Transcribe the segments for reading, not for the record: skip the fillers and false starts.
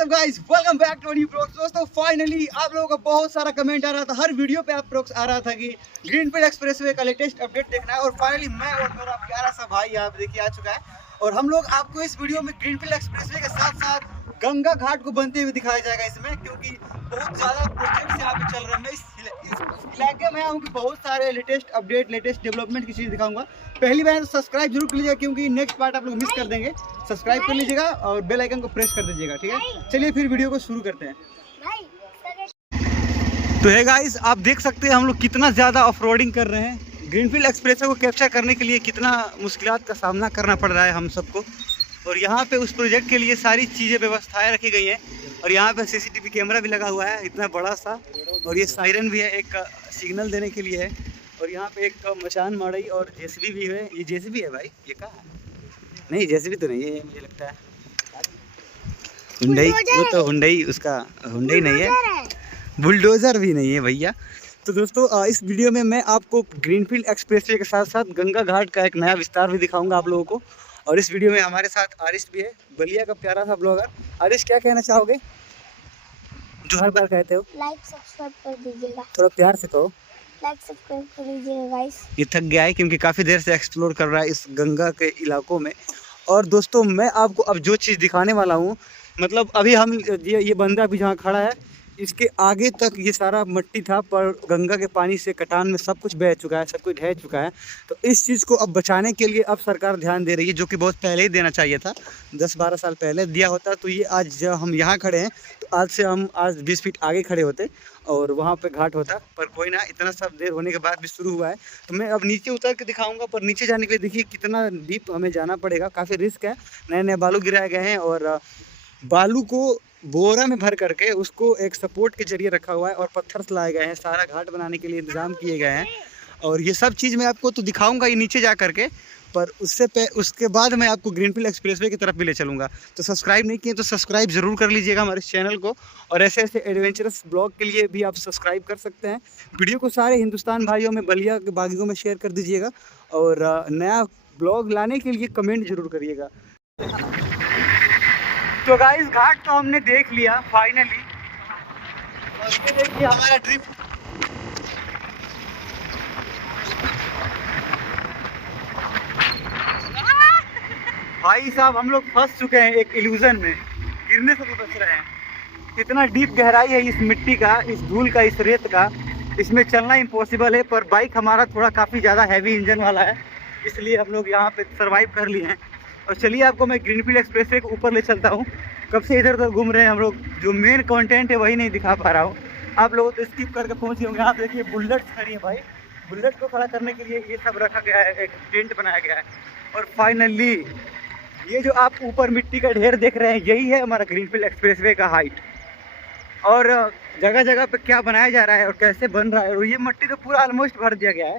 What's up guys, welcome back to new blog. दोस्तों finally आप लोगों का बहुत सारा कमेंट आ रहा था, हर वीडियो पे आप लोग आ रहा था कि ग्रीनफील्ड एक्सप्रेसवे का लेटेस्ट अपडेट देखना है। और फाइनली मैं और मेरा प्यारा सा भाई यहाँ पे देखिए आ चुका है। और हम लोग आपको इस वीडियो में ग्रीनफील्ड एक्सप्रेसवे के साथ साथ गंगा घाट को बनते हुए दिखाया जाएगा इसमें, क्योंकि बहुत ज़्यादा प्रोजेक्ट्स यहाँ पे चल रहे हैं। मैं इस इलाके में आऊँ कि बहुत सारे लेटेस्ट अपडेट, लेटेस्ट डेवलपमेंट की चीज़ दिखाऊंगा। पहली बार तो सब्सक्राइब जरूर कर लीजिएगा, क्योंकि नेक्स्ट पार्ट आप लोग मिस कर देंगे। सब्सक्राइब कर लीजिएगा और बेल आइकन को प्रेस कर दीजिएगा, ठीक है। चलिए फिर वीडियो को शुरू करते हैं। तो है गाइस, आप देख सकते हैं हम लोग कितना ज़्यादा ऑफ रोडिंग कर रहे हैं। ग्रीनफील्ड एक्सप्रेसवे को कैप्चर करने के लिए कितना मुश्किलात का सामना करना पड़ रहा है हम सबको। और यहाँ पे उस प्रोजेक्ट के लिए सारी चीज़ें व्यवस्थाएं रखी गई हैं। और यहाँ पे सीसीटीवी कैमरा भी लगा हुआ है इतना बड़ा सा, और ये सायरन भी है, एक सिग्नल देने के लिए है। और यहाँ पे एक मचान मड़ई और जेसीबी भी है। ये जेसीबी है भाई, ये कहाँ है? नहीं जेसीबी तो नहीं है, ये मुझे लगता है हुंडई। वो तो हुंडई, उसका हुंडई नहीं है, बुलडोज़र भी नहीं है भैया। तो दोस्तों इस वीडियो में मैं आपको ग्रीनफील्ड एक्सप्रेसवे के साथ साथ गंगा घाट का एक नया विस्तार भी दिखाऊंगा आप लोगों को। और इस वीडियो में हमारे साथ आरिश भी है, बलिया का प्यारा सा ब्लॉगर। आरिश, क्या कहना चाहोगे जो हर बार कहते हो? लाइक सब्सक्राइब कर दीजिएगा। थोड़ा प्यार से कहो। लाइक सब्सक्राइब कर दीजिएगा गाइस। ये थक गया है क्योंकि काफ़ी देर से एक्सप्लोर कर रहा है इस गंगा के इलाकों में। और दोस्तों मैं आपको अब जो चीज़ दिखाने वाला हूँ, मतलब अभी हम ये बंदा अभी जहाँ खड़ा है इसके आगे तक ये सारा मिट्टी था, पर गंगा के पानी से कटान में सब कुछ बह चुका है, सब कुछ ढह चुका है। तो इस चीज़ को अब बचाने के लिए अब सरकार ध्यान दे रही है, जो कि बहुत पहले ही देना चाहिए था। 10-12 साल पहले दिया होता तो ये आज जब हम यहाँ खड़े हैं तो आज से हम 20 फीट आगे खड़े होते और वहाँ पे घाट होता। पर कोई ना, इतना सब देर होने के बाद भी शुरू हुआ है। तो मैं अब नीचे उतर के दिखाऊंगा, पर नीचे जाने के लिए देखिए कितना डीप हमें जाना पड़ेगा, काफ़ी रिस्क है। नए नए बालू गिराए गए हैं और बालू को बोरा में भर करके उसको एक सपोर्ट के जरिए रखा हुआ है और पत्थर लाए गए हैं, सारा घाट बनाने के लिए इंतज़ाम किए गए हैं। और ये सब चीज़ मैं आपको तो दिखाऊंगा ये नीचे जा करके, पर उसके बाद मैं आपको ग्रीनफील्ड एक्सप्रेसवे की तरफ भी ले चलूँगा। तो सब्सक्राइब नहीं किए तो सब्सक्राइब ज़रूर कर लीजिएगा हमारे चैनल को। और ऐसे ऐसे एडवेंचरस ब्लॉग के लिए भी आप सब्सक्राइब कर सकते हैं। वीडियो को सारे हिंदुस्तान भाइयों में, बलिया के बागियों में शेयर कर दीजिएगा। और नया ब्लॉग लाने के लिए कमेंट ज़रूर करिएगा। तो गाइस, घाट तो हमने देख लिया फाइनली। और ये देखिए हमारा ट्रिप। भाई साहब, हम लोग फंस चुके हैं एक इल्यूजन में, गिरने से भी बच रहे हैं। इतना डीप गहराई है इस मिट्टी का, इस धूल का, इस रेत का, इसमें चलना इम्पॉसिबल है। पर बाइक हमारा थोड़ा काफ़ी ज़्यादा हैवी इंजन वाला है, इसलिए हम लोग यहाँ पे सर्वाइव कर लिए हैं। और चलिए आपको मैं ग्रीनफील्ड एक्सप्रेसवे के ऊपर ले चलता हूँ। कब से इधर उधर घूम रहे हैं हम लोग, जो मेन कंटेंट है वही नहीं दिखा पा रहा हूँ। आप लोगों तो स्किप करके पहुँच होंगे। यहाँ देखिए बुलेट्स खड़ी है भाई, बुलेट को खड़ा करने के लिए ये सब रखा गया है, एक टेंट बनाया गया है। और फाइनली ये जो आप ऊपर मिट्टी का ढेर देख रहे हैं, यही है हमारा ग्रीनफील्ड एक्सप्रेसवे का हाइट। और जगह जगह पे क्या बनाया जा रहा है और कैसे बन रहा है, और ये मिट्टी तो पूरा ऑलमोस्ट भर दिया गया है।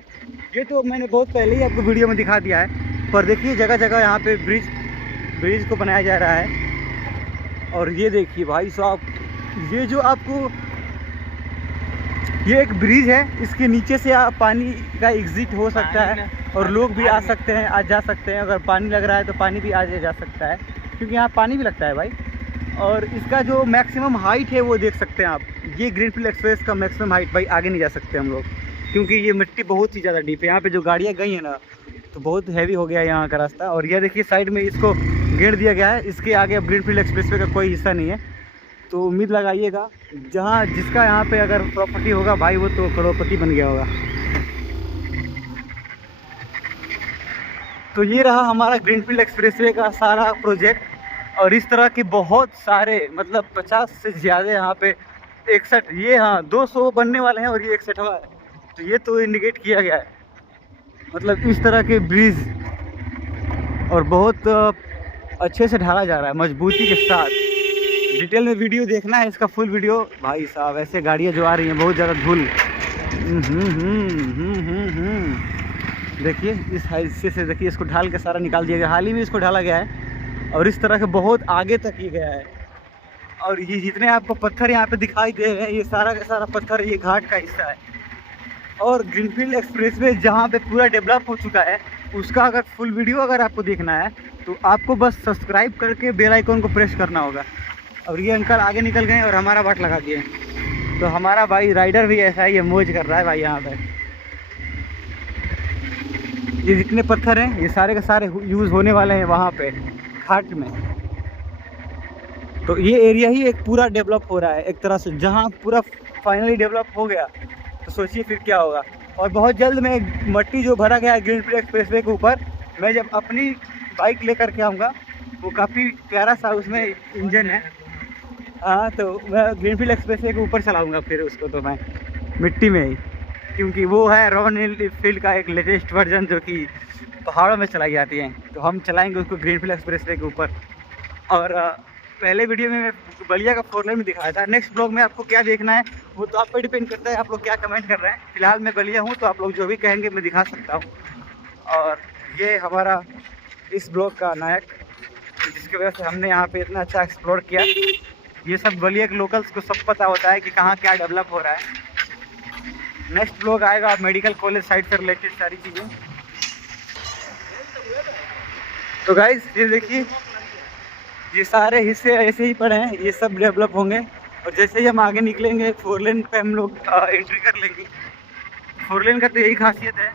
ये तो मैंने बहुत पहले ही आपको वीडियो में दिखा दिया है। पर देखिए जगह जगह यहाँ पे ब्रिज को बनाया जा रहा है। और ये देखिए भाई साहब, ये जो आपको ये एक ब्रिज है, इसके नीचे से आप पानी का एग्जिट हो सकता है और लोग भी आ सकते हैं, आ जा सकते हैं। अगर पानी लग रहा है तो पानी भी आ जा सकता है, क्योंकि यहाँ पानी भी लगता है भाई। और इसका जो मैक्सिमम हाइट है वो देख सकते हैं आप। ये ग्रीनफील्ड एक्सप्रेस का मैक्सिमम हाइट भाई, आगे नहीं जा सकते हम लोग, क्योंकि ये मिट्टी बहुत ही ज़्यादा डीप है। यहाँ पे जो गाड़ियाँ गई हैं ना, तो बहुत हैवी हो गया यहाँ का रास्ता। और यह देखिए साइड में इसको घेर दिया गया है, इसके आगे अब ग्रीनफील्ड एक्सप्रेसवे का कोई हिस्सा नहीं है। तो उम्मीद लगाइएगा, जहाँ जिसका यहाँ पे अगर प्रॉपर्टी होगा भाई, वो तो करोड़पति बन गया होगा। तो ये रहा हमारा ग्रीनफील्ड एक्सप्रेसवे का सारा प्रोजेक्ट। और इस तरह के बहुत सारे, मतलब 50 से ज़्यादा यहाँ पे 61, ये हाँ 200 बनने वाले हैं और ये 61वां है। तो ये तो इंडिकेट किया गया है, मतलब इस तरह के ब्रिज। और बहुत अच्छे से ढाला जा रहा है, मजबूती के साथ। डिटेल में वीडियो देखना है इसका, फुल वीडियो। भाई साहब ऐसे गाड़ियाँ जो आ रही हैं, बहुत ज़्यादा धूल। देखिए इस हिस्से से देखिए, इसको ढाल के सारा निकाल दिया गया, हाल ही में इसको ढाला गया है। और इस तरह के बहुत आगे तक ये गया है। और ये जितने आपको पत्थर यहाँ पे दिखाई दे रहे हैं, ये सारा का सारा पत्थर ये घाट का हिस्सा है। और ग्रीनफील्ड एक्सप्रेसवे जहाँ पे पूरा डेवलप हो चुका है, उसका अगर फुल वीडियो अगर आपको देखना है तो आपको बस सब्सक्राइब करके बेल आइकन को प्रेस करना होगा। और ये अंकल आगे निकल गए और हमारा बाट लगा दिए। तो हमारा भाई राइडर भी ऐसा ही है, मौज कर रहा है भाई यहाँ पे। ये जितने पत्थर हैं ये सारे के सारे यूज़ होने वाले हैं वहाँ पे घाट में। तो ये एरिया ही एक पूरा डेवलप हो रहा है एक तरह से, जहाँ पूरा फाइनली डेवलप हो गया तो सोचिए फिर क्या होगा। और बहुत जल्द में मट्टी जो भरा गया है ग्रीनफील्ड एक्सप्रेसवे के ऊपर, मैं जब अपनी बाइक लेकर के आऊँगा, वो काफ़ी प्यारा सा उसमें इंजन है। हाँ, तो मैं ग्रीनफील्ड एक्सप्रेसवे के ऊपर चलाऊँगा फिर उसको, तो मैं मिट्टी में ही, क्योंकि वो है रॉयल एनफील्ड का एक लेटेस्ट वर्जन जो कि पहाड़ों में चलाई जाती है। तो हम चलाएँगे उसको ग्रीनफील्ड एक्सप्रेसवे के ऊपर। और पहले वीडियो में मैं बलिया का 4 लेन में दिखाया था। नेक्स्ट ब्लॉग में आपको क्या देखना है वो तो आप पर डिपेंड करता है, आप लोग क्या कमेंट कर रहे हैं। फिलहाल मैं बलिया हूँ तो आप लोग जो भी कहेंगे मैं दिखा सकता हूँ। और ये हमारा इस ब्लॉग का नायक, जिसकी वजह से हमने यहाँ पे इतना अच्छा एक्सप्लोर किया। ये सब बलिया के लोकल्स को सब पता होता है कि कहाँ क्या डेवलप हो रहा है। नेक्स्ट ब्लॉग आएगा मेडिकल कॉलेज साइड से रिलेटेड सारी चीज़ें। तो गाइस ये देखिए, ये सारे हिस्से ऐसे ही पड़े हैं, ये सब डेवलप होंगे। और जैसे ही हम आगे निकलेंगे 4 लेन पे हम लोग एंट्री कर लेंगे। 4 लेन का तो यही खासियत है,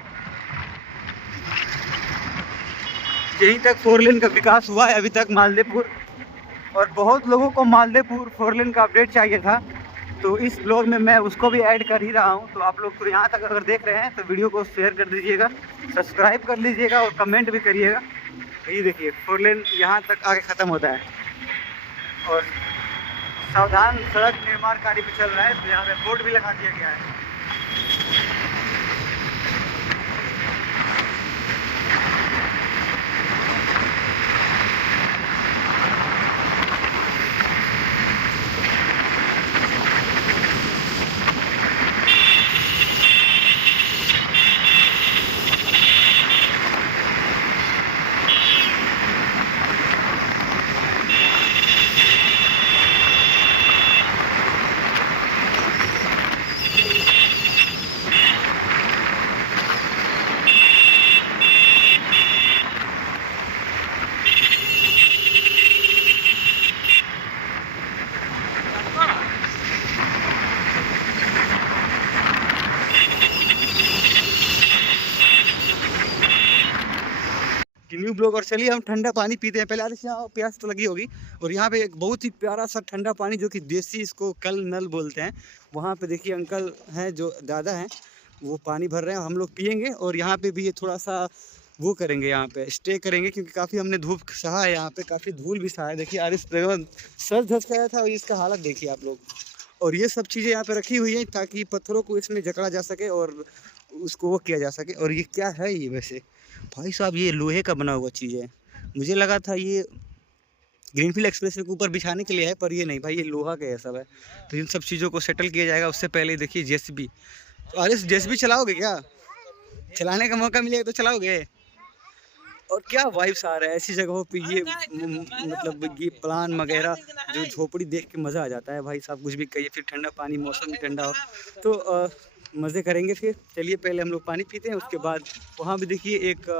यहीं तक 4 लेन का विकास हुआ है अभी तक मालदेपुर। और बहुत लोगों को मालदेपुर 4 लेन का अपडेट चाहिए था, तो इस ब्लॉग में मैं उसको भी ऐड कर ही रहा हूँ। तो आप लोग तो यहाँ तक अगर देख रहे हैं तो वीडियो को शेयर कर दीजिएगा, सब्सक्राइब कर लीजिएगा और कमेंट भी करिएगा। ये देखिए 4 लेन यहाँ तक आगे ख़त्म होता है और सावधान सड़क निर्माण कार्य भी चल रहा है। तो यहाँ पे बोर्ड भी लगा दिया गया है। कि न्यू ब्लॉग। और चलिए हम ठंडा पानी पीते हैं। पहले आधे से यहाँ प्यास तो लगी होगी। और यहाँ पे एक बहुत ही प्यारा सा ठंडा पानी जो कि देसी, इसको कल नल बोलते हैं। वहाँ पे देखिए अंकल हैं जो दादा हैं, वो पानी भर रहे हैं, हम लोग पियेंगे। और यहाँ पे भी ये थोड़ा सा वो करेंगे, यहाँ पे स्टे करेंगे, क्योंकि काफ़ी हमने धूप सहा है, यहाँ पे काफ़ी धूल भी सहा है। देखिए आरिस सर धस गया था और इसका हालत देखिए आप लोग। और ये सब चीज़ें यहाँ पे रखी हुई हैं ताकि पत्थरों को इसमें जकड़ा जा सके और उसको वो किया जा सके। और ये क्या है, ये वैसे भाई साहब ये लोहे का बना हुआ चीज़ है। मुझे लगा था ये ग्रीनफील्ड एक्सप्रेसवे के ऊपर बिछाने के लिए है, पर ये नहीं भाई, ये लोहा का है सब है। तो इन सब चीज़ों को सेटल किया जाएगा। उससे पहले देखिए जेसीबी। तो अरे जेसीबी चलाओगे क्या? चलाने का मौका मिलेगा तो चलाओगे? और क्या वाइब्स आ रहा है ऐसी जगहों पे। ये मतलब ये प्लान वगैरह जो झोपड़ी देख के मज़ा आ जाता है भाई साहब। कुछ भी कहिए, फिर ठंडा पानी, मौसम भी ठंडा हो तो मज़े करेंगे। फिर चलिए पहले हम लोग पानी पीते हैं, उसके बाद वहाँ भी देखिए एक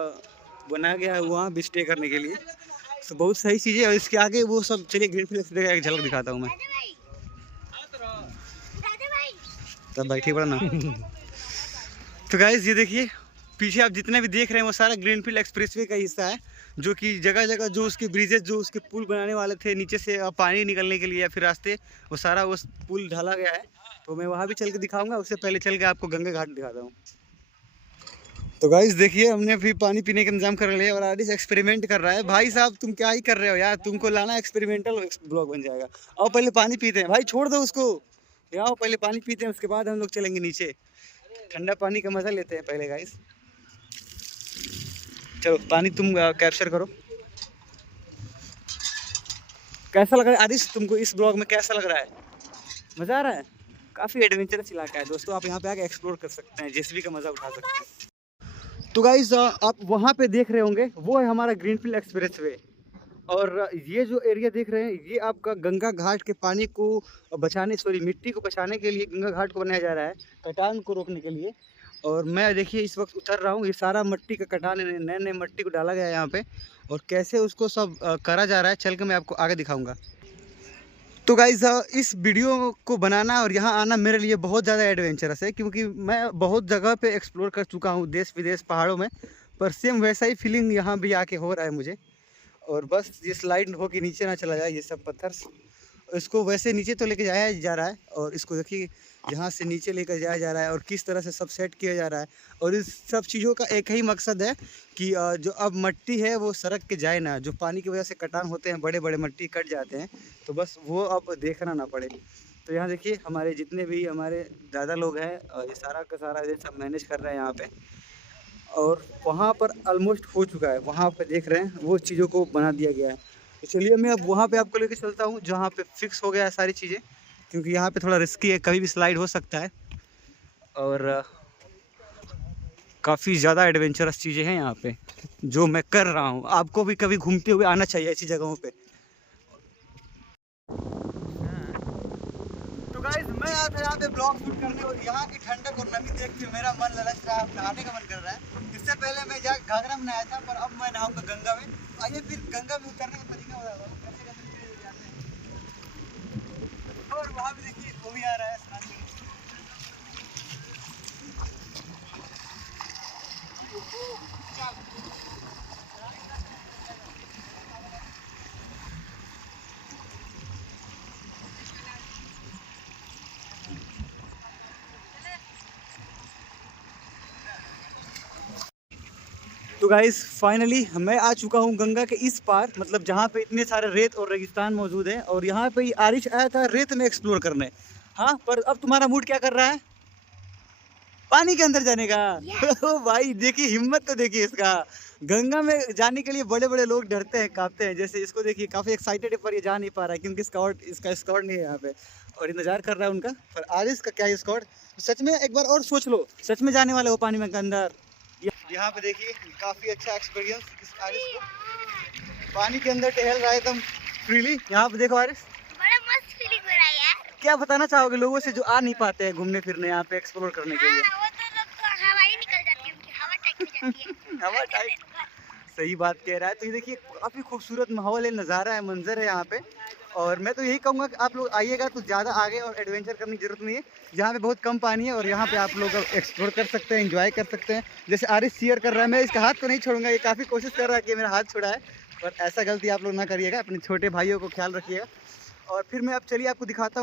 बना गया है वहाँ भी स्टे करने के लिए। तो बहुत सही चीज़ें। और इसके आगे वो सब, चलिए ग्रीनफील्ड एक्सप्रेसवे का एक झलक दिखाता हूँ मैं। तब बैठिए पड़ा ना। तो गाइस ये देखिए पीछे आप जितने भी देख रहे हैं वो सारा ग्रीनफील्ड एक्सप्रेसवे का हिस्सा है, जो कि जगह जगह जो उसके ब्रिजेज, जो उसके पुल बनाने वाले थे नीचे से पानी निकलने के लिए या फिर रास्ते, वो सारा उस पुल ढाला गया है। तो मैं वहाँ भी चल के दिखाऊंगा। उससे पहले चल के आपको गंगा घाट दिखाता हूँ। तो गाइस देखिए हमने भी पानी पीने का इंतजाम कर लिया और आरिस एक्सपेरिमेंट कर रहा है। भाई साहब तुम क्या ही कर रहे हो यार, तुमको लाना एक्सपेरिमेंटल ब्लॉग बन जाएगा। आओ पहले पानी पीते हैं भाई, छोड़ दो उसको। आओ पहले पानी पीते हैं, उसके बाद हम लोग चलेंगे नीचे। ठंडा पानी का मज़ा लेते हैं पहले गाइस। चलो पानी तुम कैप्चर करो। कैसा लग रहा है आरिस तुमको इस ब्लॉग में? कैसा लग रहा है? मज़ा आ रहा है? काफ़ी एडवेंचरस इलाका है दोस्तों, आप यहाँ पे आके एक्सप्लोर कर सकते हैं, जेसीबी का मज़ा उठा सकते हैं। तो गाइस आप वहाँ पे देख रहे होंगे वो है हमारा ग्रीनफील्ड एक्सप्रेसवे। और ये जो एरिया देख रहे हैं ये आपका गंगा घाट के पानी को बचाने, सॉरी मिट्टी को बचाने के लिए गंगा घाट को बनाया जा रहा है, कटान को रोकने के लिए। और मैं देखिए इस वक्त उतर रहा हूँ। ये सारा मट्टी का कटान, नए नए मट्टी को डाला गया है यहाँ पे। और कैसे उसको सब करा जा रहा है चल के मैं आपको आगे दिखाऊंगा। तो गाइज इस वीडियो को बनाना और यहाँ आना मेरे लिए बहुत ज़्यादा एडवेंचरस है, क्योंकि मैं बहुत जगह पे एक्सप्लोर कर चुका हूँ देश विदेश पहाड़ों में, पर सेम वैसा ही फीलिंग यहाँ भी आके हो रहा है मुझे। और बस ये स्लाइड हो के नीचे ना चला जाए, ये सब पत्थर इसको वैसे नीचे तो लेके जाया जा रहा है, और इसको देखिए यहाँ से नीचे लेकर जाया जा रहा है और किस तरह से सब सेट किया जा रहा है। और इस सब चीज़ों का एक ही मकसद है कि जो अब मट्टी है वो सड़क के जाए ना, जो पानी की वजह से कटान होते हैं, बड़े बड़े मट्टी कट जाते हैं, तो बस वो अब देखना ना पड़े। तो यहाँ देखिए हमारे जितने भी हमारे दादा लोग हैं, ये सारा का सारा ये सब मैनेज कर रहे हैं यहाँ पे। और वहाँ पर ऑलमोस्ट हो चुका है, वहाँ पे देख रहे हैं वो चीज़ों को बना दिया गया है। तो चलिए मैं अब वहाँ पे आपको लेके चलता हूँ जहाँ पे फिक्स हो गया है सारी चीज़ें, क्योंकि यहाँ पे थोड़ा रिस्की है, कभी भी स्लाइड हो सकता है और काफ़ी ज़्यादा एडवेंचरस चीज़ें हैं यहाँ पे जो मैं कर रहा हूँ। आपको भी कभी घूमते हुए आना चाहिए ऐसी जगहों पे। तो गाइस मैं आया था यहाँ पे ब्लॉग शूट करने, और यहाँ की ठंडक और नमी देख के मेरा मन ललच रहा है, नहाने का मन कर रहा है। इससे पहले मैं घाघरा में नहाया था, पर अब मैं नहाऊंगा गंगा में। आइए फिर गंगा में उतरने का तरीका बताता हूँ कैसे कैसे जाते हैं। और वहाँ भी देखिए वो भी आ रहा है स्नान करने। तो गाइस फाइनली मैं आ चुका हूँ गंगा के इस पार, मतलब जहाँ पे इतने सारे रेत और रेगिस्तान मौजूद हैं, और यहाँ पे आरिश आया था रेत में एक्सप्लोर करने। हाँ, पर अब तुम्हारा मूड क्या कर रहा है? पानी के अंदर जाने का। ओ भाई देखिए हिम्मत तो देखिए इसका। गंगा में जाने के लिए बड़े बड़े लोग डरते हैं, कांपते हैं। जैसे इसको देखिए काफ़ी एक्साइटेड है, पर ये जा नहीं पा रहा है क्योंकि इसका स्कॉट नहीं है यहाँ पे, और इंतजार कर रहा है उनका। पर आरिश का क्या स्कॉट, सच में एक बार और सोच लो, सच में जाने वाले हो पानी में के अंदर। यहाँ पे देखिए काफ़ी अच्छा एक्सपीरियंस इस आरिश को, पानी के अंदर टहल रहा है एकदम फ्रीली। यहाँ पे देखो आरिश, बड़ा मस्त फीलिंग हो रहा है यार। क्या बताना चाहोगे लोगों से जो आ नहीं पाते हैं घूमने फिरने यहाँ पे एक्सप्लोर करने के लिए? वो तो लोग तो हवा ही निकल जाती है, उनकी हवा टाइट हो जाती है। हवा टाइट, सही बात कह रहा है। तो ये देखिए काफ़ी खूबसूरत माहौल है, नज़ारा है, मंजर है यहाँ पे। और मैं तो यही कहूँगा कि आप लोग आइएगा तो ज़्यादा आगे और एडवेंचर करने की जरूरत नहीं है, जहाँ पे बहुत कम पानी है और यहाँ पे आप लोग एक्सप्लोर कर सकते हैं, एंजॉय कर सकते हैं। जैसे आरिश शेयर कर रहा है, मैं इसका हाथ तो नहीं छोड़ूंगा, ये काफ़ी कोशिश कर रहा है कि मेरा हाथ छुड़ा है, पर ऐसा गलती आप लोग ना करिएगा, अपने छोटे भाइयों को ख्याल रखिएगा। और फिर मैं अब चलिए आपको दिखाता हूँ